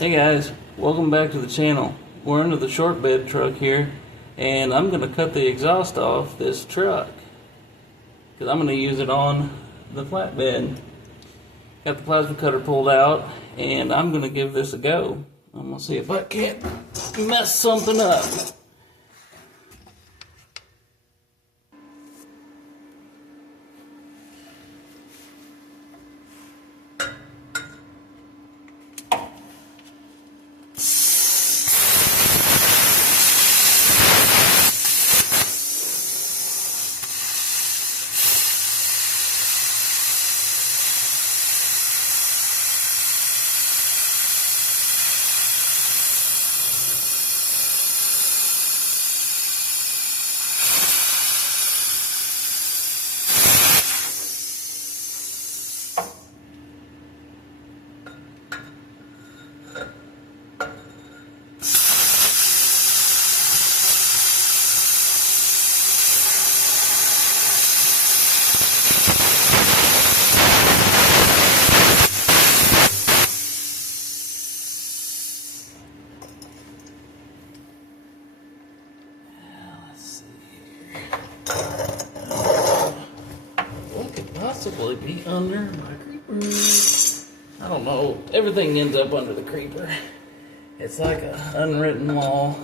Hey guys, welcome back to the channel. We're under the short bed truck here, and I'm going to cut the exhaust off this truck because I'm going to use it on the flatbed. Got the plasma cutter pulled out, and I'm going to give this a go. I'm going to see if I can't mess something up. What could possibly be under my creeper? I don't know. Everything ends up under the creeper. It's like an unwritten law.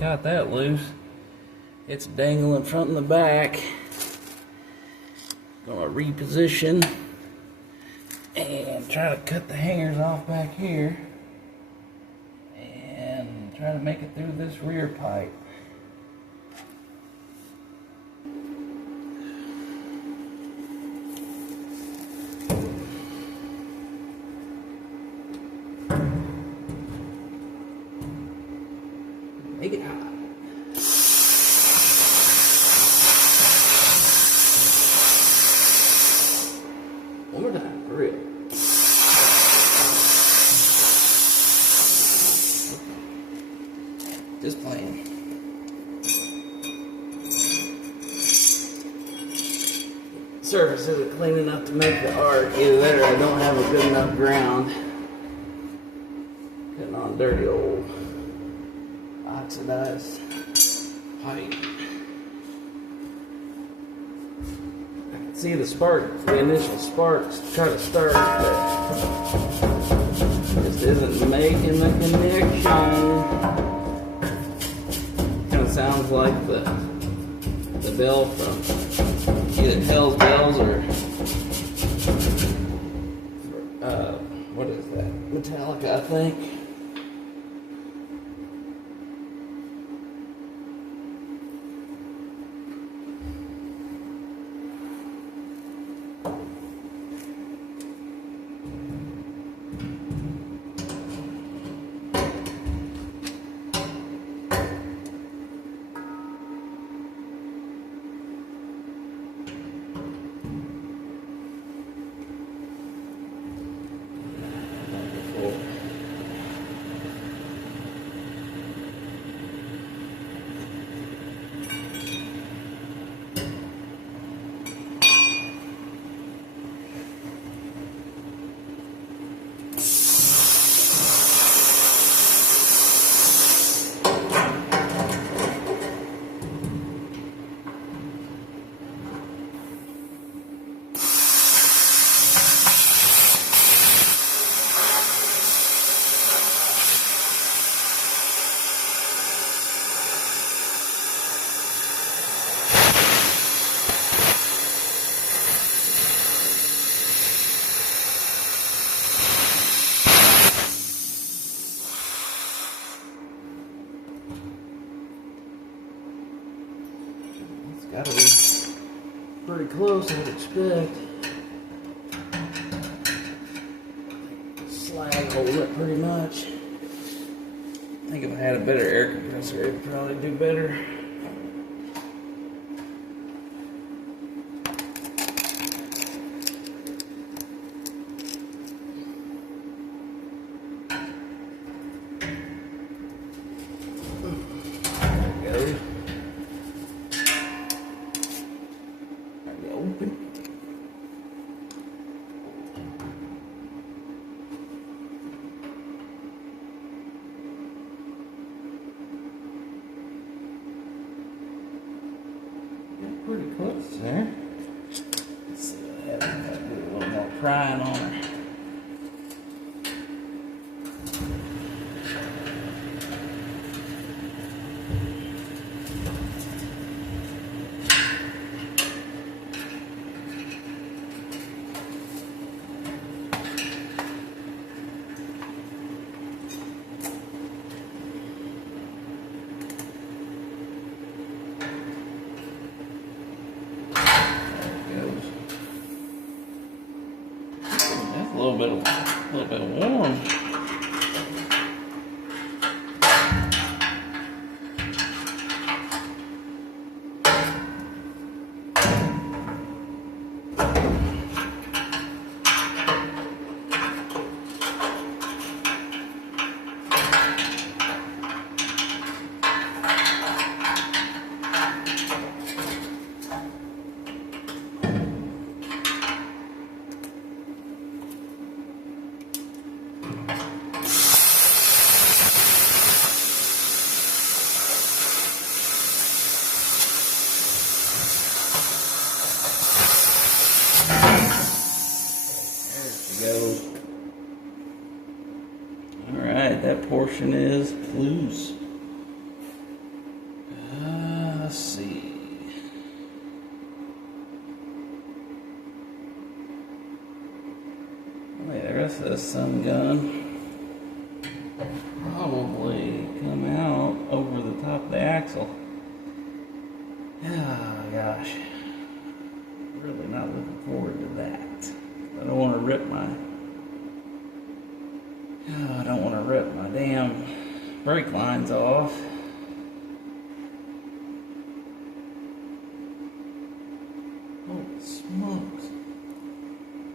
got that loose. It's dangling front and the back. Gonna reposition and try to cut the hangers off back here and try to make it through this rear pipe. Make it hot. One more time, for real. Just playing. Surface isn't clean enough to make the arc. Either that or I don't have a good enough ground. Cutting on dirty old oxidized pipe. I can see the spark, the initial sparks try to start, but just isn't making the connection. Kind of sounds like the bell from either Hell's Bells or what is that? Metallica, I think. Gotta be pretty close, I would expect. Slag holding it pretty much. I think if I had a better air compressor, it'd probably do better. Pretty close there. Let's see what I have. I do a little more prying on her. A little bit warm. Alright, that portion is loose. The rest of the sun gun probably come out over the top of the axle. Oh gosh, really not looking forward to that. I don't want to rip my damn brake lines off. Holy smokes!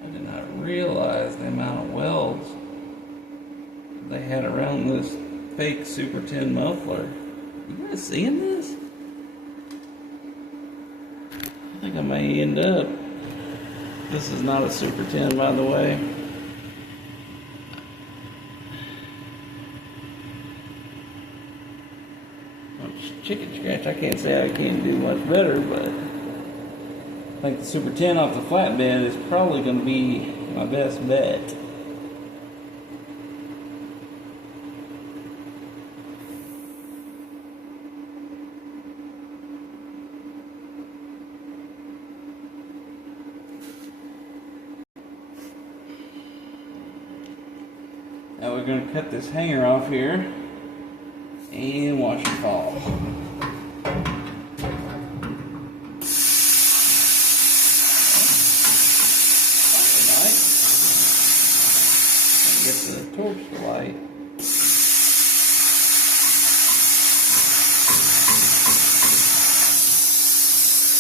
I did not realize the amount of welds they had around this fake Super 10 muffler. You guys seeing this? I think I may end up. This is not a Super 10, by the way. Chicken scratch. I can't say I can't do much better, but I think the Super 10 off the flatbed is probably going to be my best bet. Now we're going to cut this hanger off here and wash it off. Get the torch to light.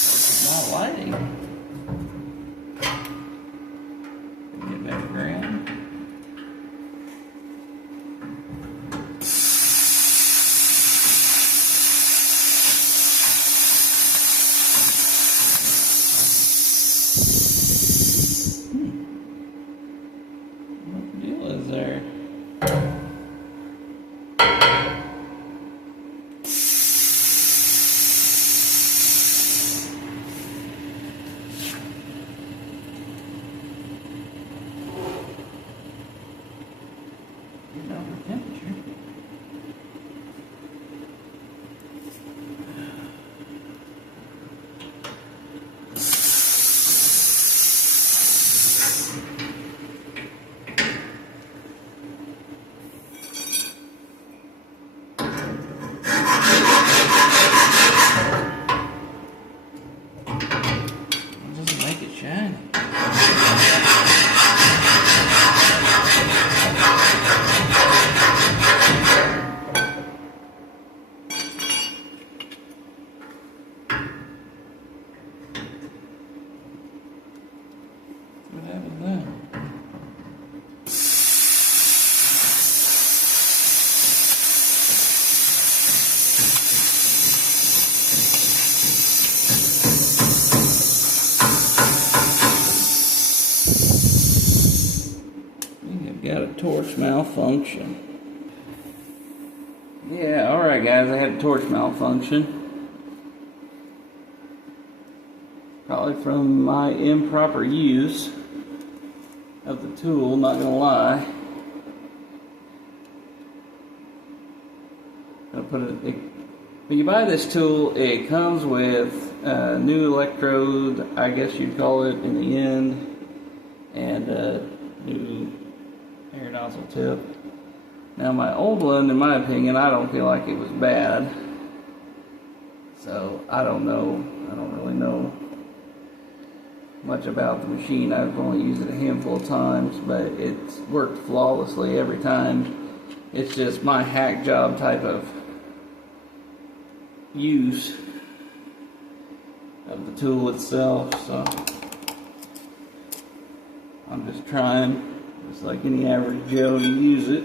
It's not lighting. Get back around. There. Temperature. What happened there? We have got a torch malfunction. Yeah, alright guys, I had a torch malfunction. Probably from my improper use of the tool, not gonna lie. When you buy this tool, it comes with a new electrode, I guess you'd call it, in the end, and a new air nozzle tip. Now my old one, in my opinion, I don't feel like it was bad. So I don't know. I don't really know much about the machine. I've only used it a handful of times, but it's worked flawlessly every time. It's just my hack job type of use of the tool itself, so I'm just trying, just like any average Joe, to use it.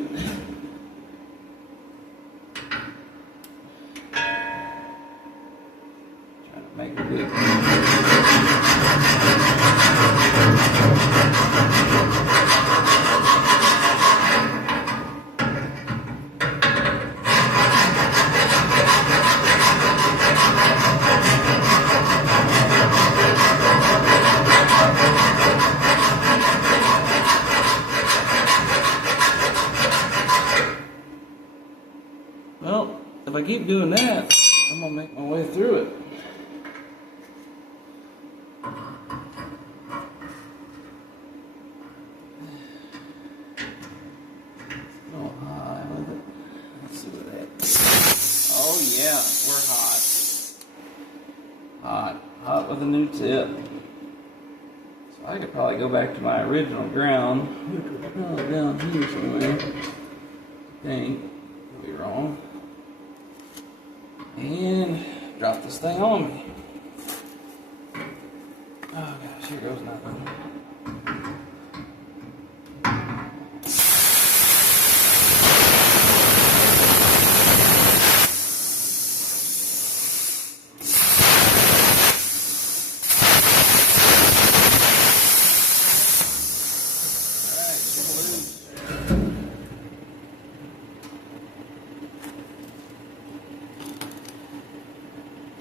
Trying to make it big. Well, if I keep doing that, I'm going to make my way through it. We're hot. Hot with a new tip. So I could probably go back to my original ground, which was probably down here somewhere. I think. Could be wrong. And drop this thing on me. Oh gosh, here goes nothing.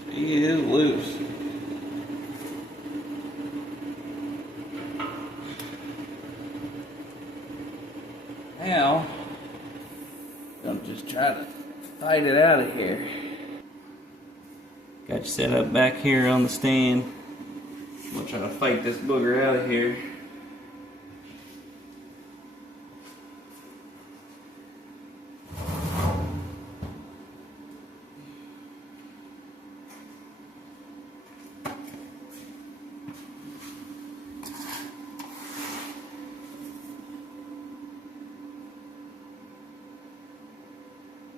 He is loose. Now, don't just try to fight it out of here. Got you set up back here on the stand. I'm gonna try to fight this booger out of here.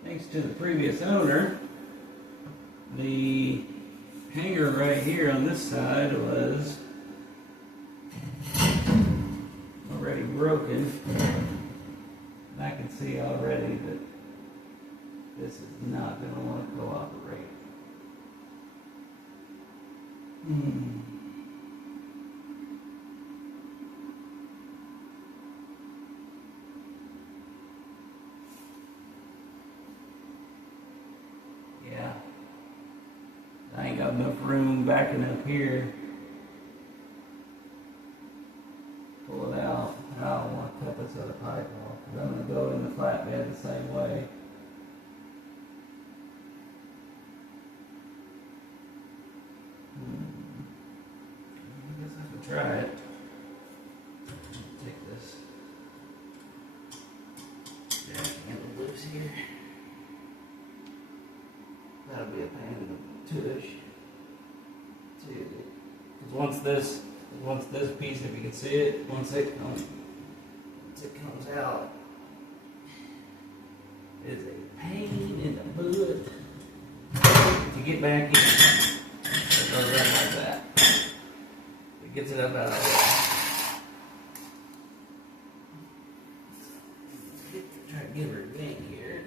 Thanks to the previous owner, the hanger right here on this side was already broken. And I can see already that this is not going to want to cooperate. Yeah, I ain't got enough room backing up here. Pull it out. I don't want to cut this other pipe off because I'm going to go in the flatbed the same way. I guess I could try it. Take this jack handle loose here. That'll be a pain in the tush. Because once this piece, if you can see it, once it comes out, it is a pain in the butt to get back in. It goes right like that. It gets it up out of the way. Try to give her a gang here.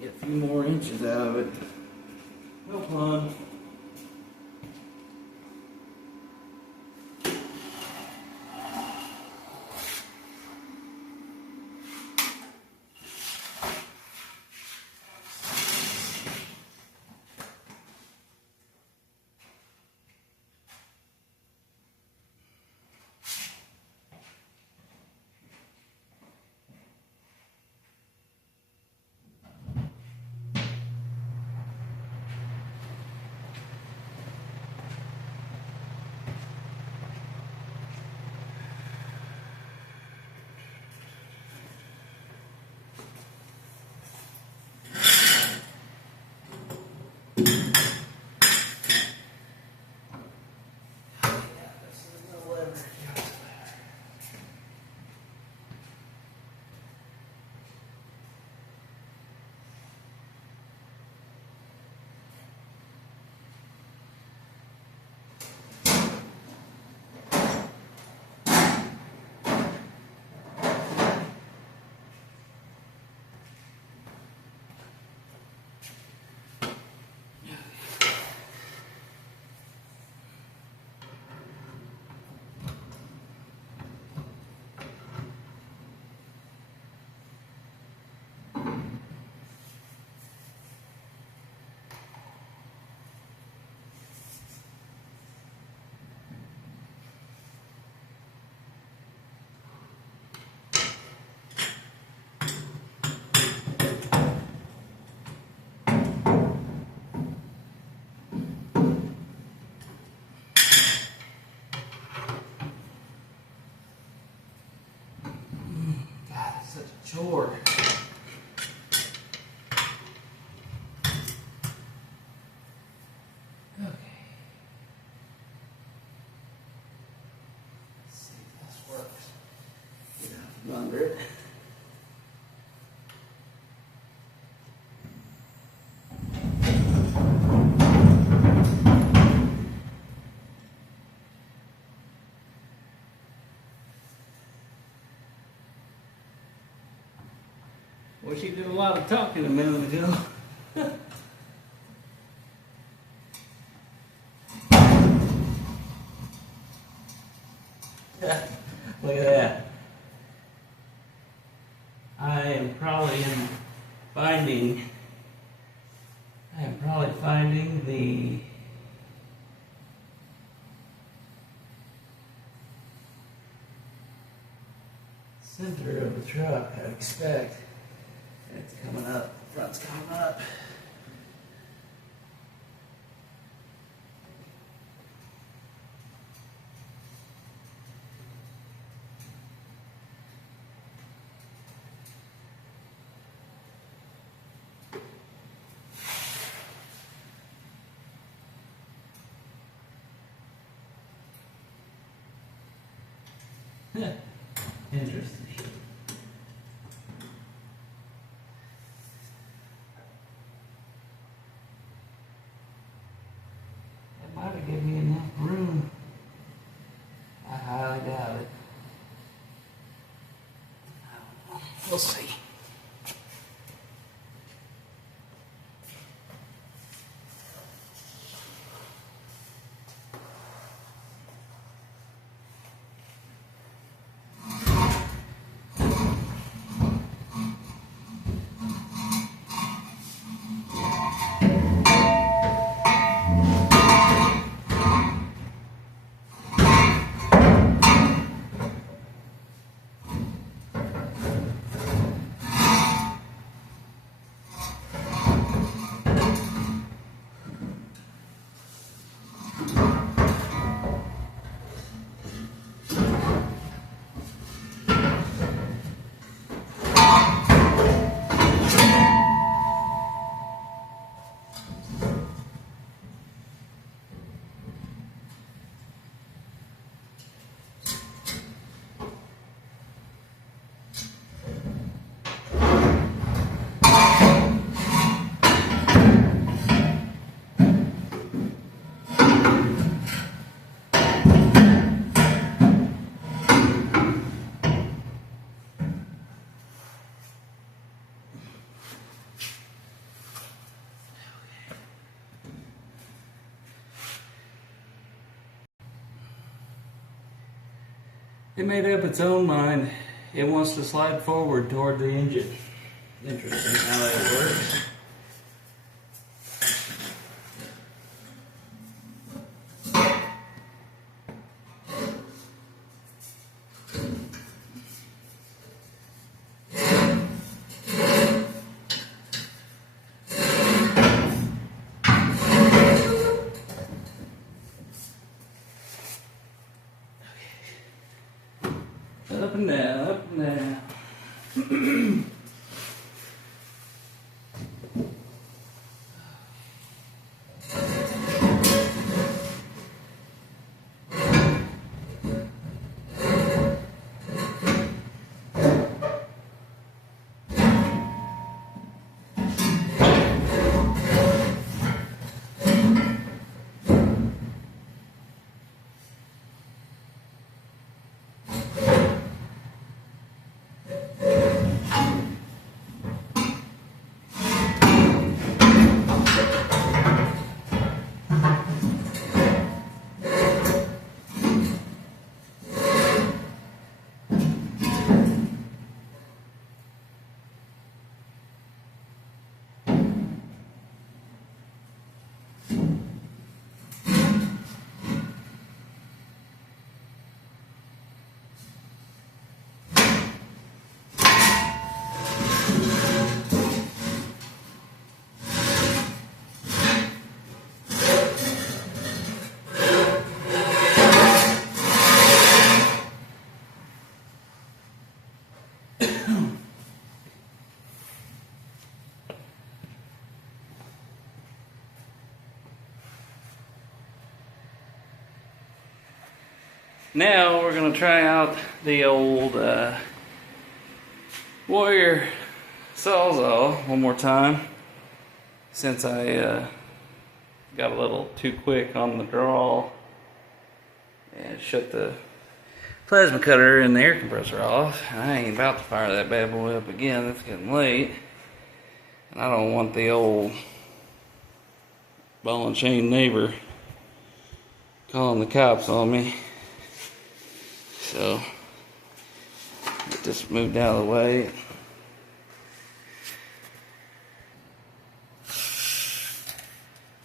Get a few more inches out of it. Help on. chore. Okay. Let's see if this works. Get out from under it. Well, she did a lot of talking a minute ago. Look at that. I am probably finding the center of the truck, I'd expect. It's coming up, front's coming up. Interesting. That might have given me enough room. I highly doubt it. I don't know. We'll see. It made up its own mind. It wants to slide forward toward the engine. Interesting how that works. Up and down, up and down. Now we're going to try out the old Warrior Sawzall one more time, since I got a little too quick on the draw and shut the plasma cutter and the air compressor off. I ain't about to fire that bad boy up again. It's getting late, and I don't want the old ball and chain neighbor calling the cops on me. So get this moved out of the way.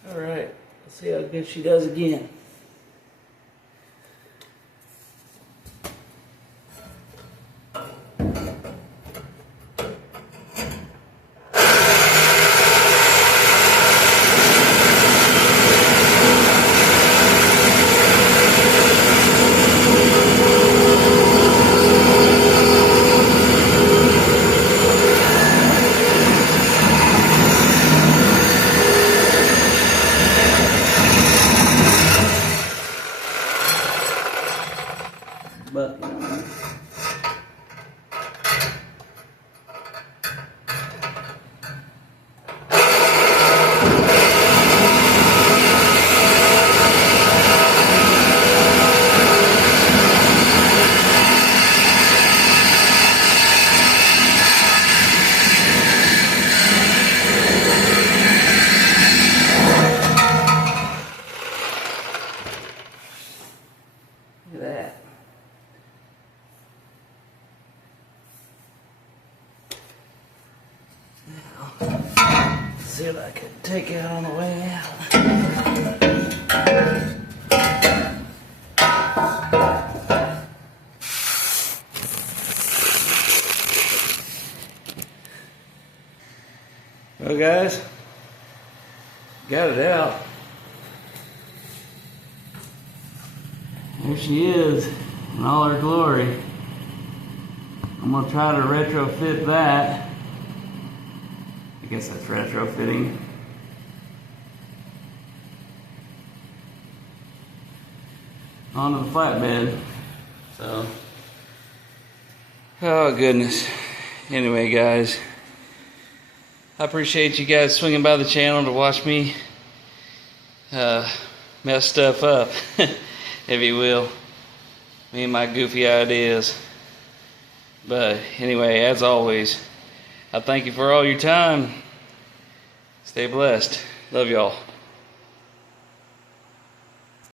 Alright, let's see how good she does again. But look at that. Now, let's see what I can take out on the way out. Well, guys, got it out. There she is in all her glory. I'm going to try to retrofit that. I guess that's retrofitting. Onto the flatbed. So, oh goodness. Anyway, guys, I appreciate you guys swinging by the channel to watch me mess stuff up, if you will. Me and my goofy ideas. But anyway, as always, I thank you for all your time. Stay blessed. Love y'all.